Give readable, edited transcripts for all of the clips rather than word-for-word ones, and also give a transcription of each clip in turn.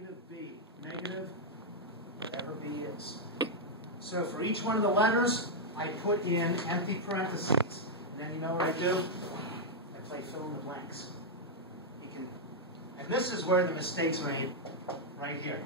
negative b, negative whatever b is. So for each one of the letters, I put in empty parentheses. And then you know what I do? I play fill in the blanks. And this is where the mistakes are made, right here.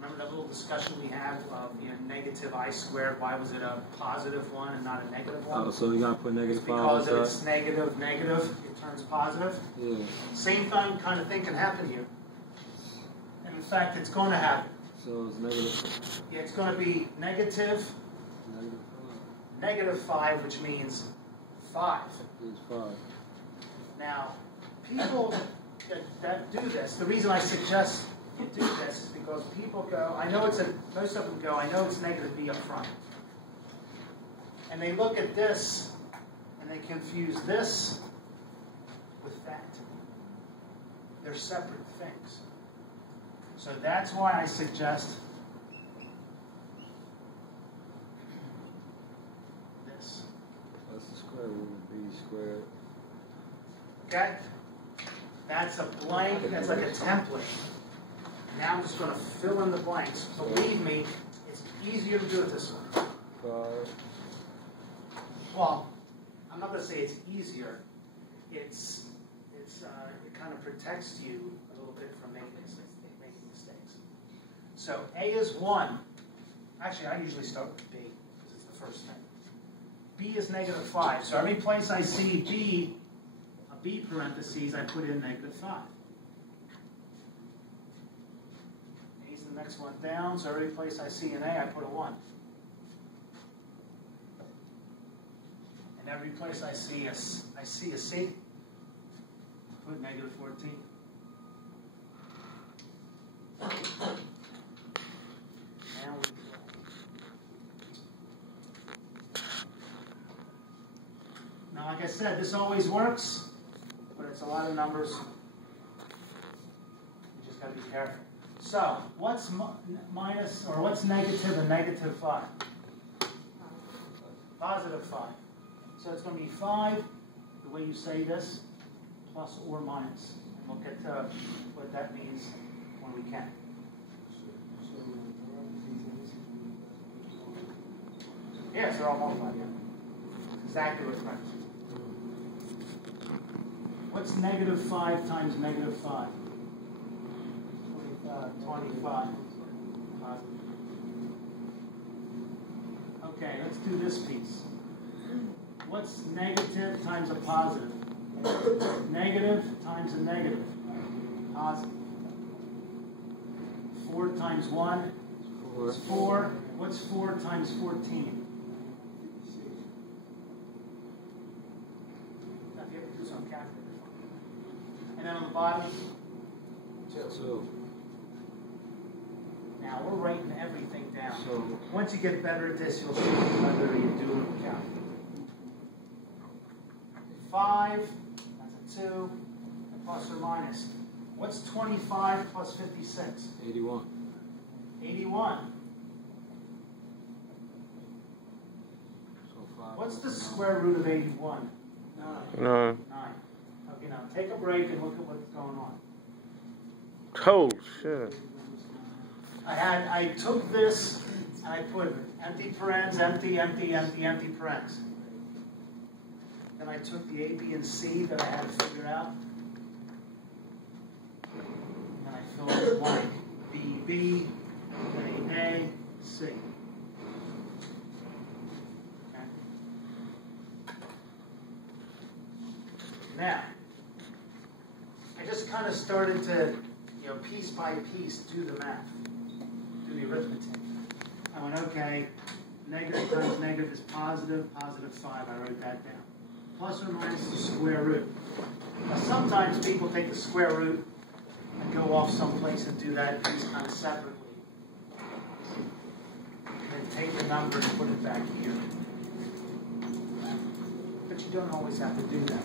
Remember that little discussion we had of negative I squared? Why was it a positive one and not a negative one? Oh, so you got to put negative 5 because if it's negative, it turns positive. Yeah. Same kind of thing can happen here. And in fact, it's going to happen. So it's negative. Yeah, it's going to be negative 5, which means 5. It's 5. Now, people that do this, the reason I suggest you do this is because people go, most of them go, I know it's negative b up front. And they look at this, and they confuse this with that. They're separate things. So that's why I suggest this. That's the square root of b squared. Okay? That's a blank, that's like a template. Now I'm just going to fill in the blanks. Believe me, it's easier to do it this way. 5. Well, I'm not going to say it's easier. It kind of protects you a little bit from making mistakes. So A is 1. Actually, I usually start with B because it's the first thing. B is negative 5. So every place I see B, a B parentheses, I put in negative 5. A is the next one down. So every place I see an A, I put a 1. And every place I see a C, put negative 14. Now we go. Now, like I said, this always works, but it's a lot of numbers. You just got to be careful. So, what's what's negative and negative 5? Positive 5. So it's going to be 5, the way you say this, plus or minus. And we'll get to what that means when we can. Yes, they're all multiplied, yeah. Exactly what's right. What's negative 5 times negative 5? 25. Okay, let's do this piece. What's negative times a positive? Negative times a negative. Positive. 4 times 1 is 4. What's 4 times 14? Now, if you have to do some calculator. And then on the bottom, 2. Now, we're writing everything down. So once you get better at this, you'll see whether you do it with calculator. 5, that's a 2, plus or minus. What's 25 plus 56? 81. 81. So 5. What's the square root of 81? 9. 9. Okay, now take a break and look at what's going on. Oh, shit. I took this and I put empty parens, empty, empty, empty, empty parens. Then I took the A, B, and C that I had to figure out. And then I filled in the blank. B, B, A, C. Okay. Now, I just kind of started to, piece by piece, do the math, do the arithmetic. I went, okay, negative times negative is positive, positive 5. I wrote that down. Plus or minus the square root. Now, sometimes people take the square root and go off someplace and do that piece kind of separately. And then take the number and put it back here. But you don't always have to do that.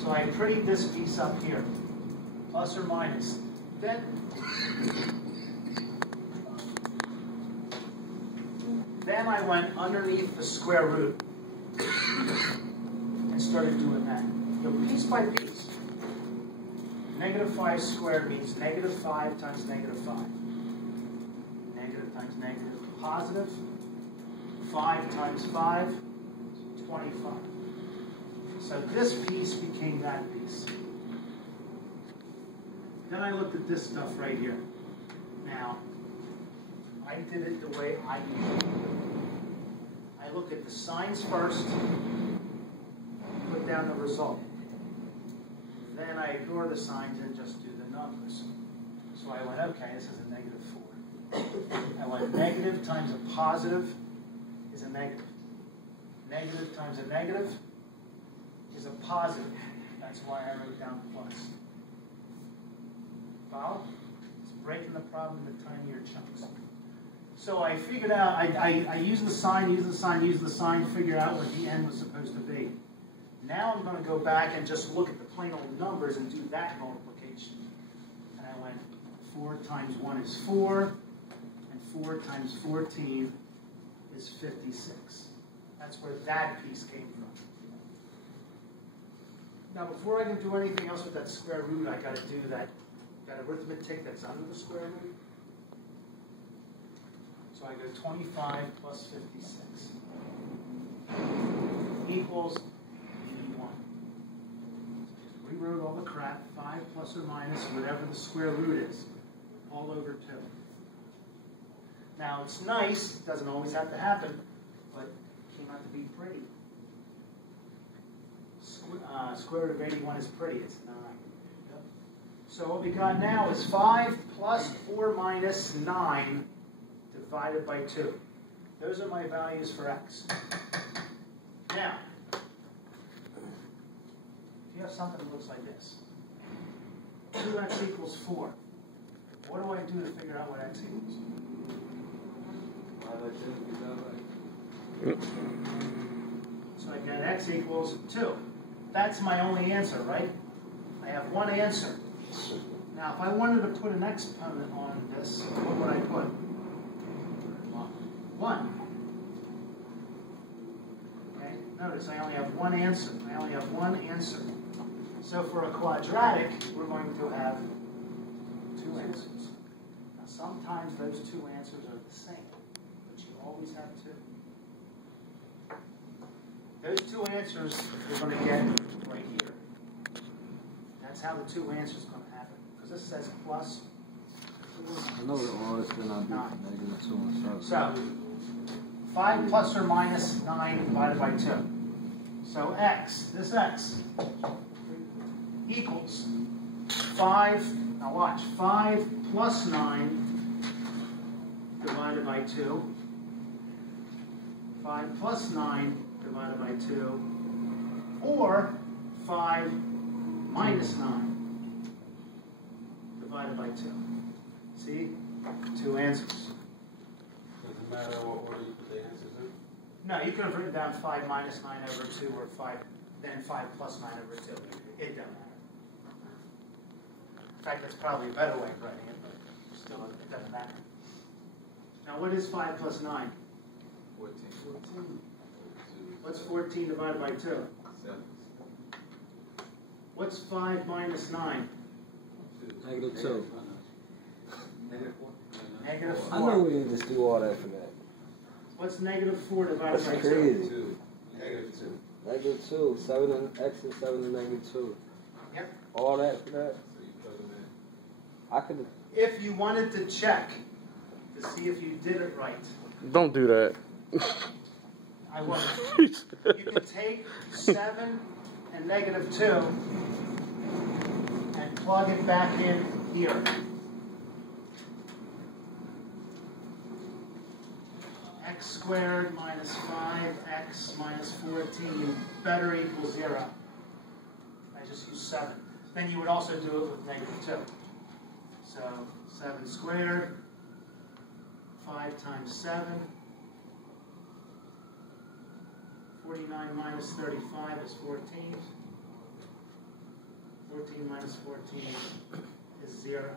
So I prettied this piece up here. Plus or minus. Then I went underneath the square root and started doing that. Piece by piece. Negative 5 squared means negative 5 times negative 5. Negative times negative, positive. 5 times 5, 25. So this piece became that piece. Then I looked at this stuff right here. Now, I did it the way I usually do it. I look at the signs first, put down the result. Then I ignore the signs and just do the numbers. So I went, okay, this is a negative 4. I went negative times a positive is a negative. Negative times a negative is a positive. That's why I wrote down plus. Follow? It's breaking the problem into tinier chunks. So I figured out, I used the sign, figure out what the end was supposed to be. Now I'm going to go back and just look at the plain old numbers and do that multiplication. And I went 4 times 1 is 4, and 4 times 14 is 56. That's where that piece came from. Now before I can do anything else with that square root, I got to do that arithmetic that's under the square root. So I go 25 plus 56 equals 81. Just rewrote all the crap, 5 plus or minus whatever the square root is, all over 2. Now it's nice, it doesn't always have to happen, but it came out to be pretty. Square root of 81 is pretty, it's 9. So what we got now is 5 plus 4 minus 9 divided by 2. Those are my values for x. Now, if you have something that looks like this, 2x equals 4. What do I do to figure out what x equals? So I get x equals 2. That's my only answer, right? I have one answer. Now, if I wanted to put an exponent on this, what would I put? 1. Okay, notice I only have one answer. So for a quadratic, we're going to have 2 answers. Now, sometimes those 2 answers are the same, but you always have 2. Those 2 answers you're going to get right here. That's how the 2 answers are going to happen. Because this says plus. I know the R is going to be negative 2 and 7. So, 5 plus or minus 9 divided by 2. So this x, equals 5, now watch, 5 plus 9 divided by 2. 5 plus 9 divided by 2. Or 5 minus 9 divided by 2. See? 2 answers. Doesn't matter what order you put the answers in? No, you could have written down 5 minus 9 over 2 or 5, then 5 plus 9 over 2. It doesn't matter. In fact, that's probably a better way of writing it, but still, it doesn't matter. Now, what is 5 plus 9? 14. 14. What's 14 divided by 2? 7. What's 5 minus 9? Negative 2. Negative 4. Negative 4. I know we didn't just do all that for that. What's negative 4 divided by 2? Crazy. 2. Negative 2. Negative 2. 7 and x is 7 and negative 2. Yep. All that for that? So you plug them in. I could. If you wanted to check to see if you did it right, Don't do that. I wouldn't. You can take 7 and negative 2 and plug it back in here. X squared minus 5x minus 14 better equals 0. I just use 7. Then you would also do it with negative 2. So 7 squared, 5 times 7, 49 minus 35 is 14. 14 minus 14 is 0.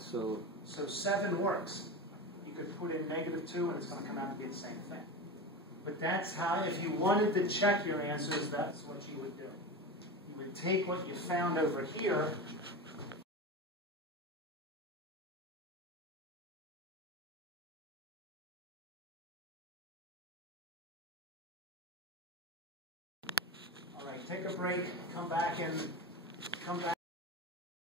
So 7 works. You could put in negative 2 and it's going to come out to be the same thing. But that's how, if you wanted to check your answers, that's what you would do. You would take what you found over here take a break, come back.